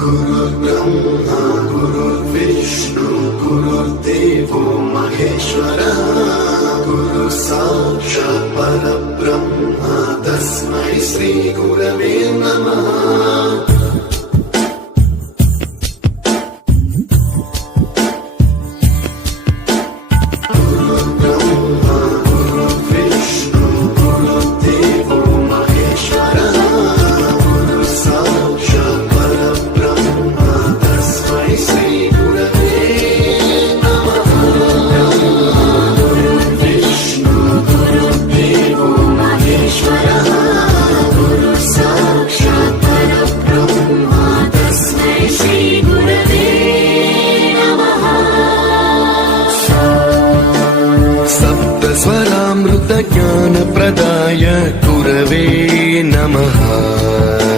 गुरुर्ब्रह्मा गुरुर्विष्णु गुरुर्देवो महेश्वरः गुरु साक्षात् परब्रह्म तस्मै श्री गुरवे नमः। स्वरामृत ज्ञान प्रदाय गुरवे नमः।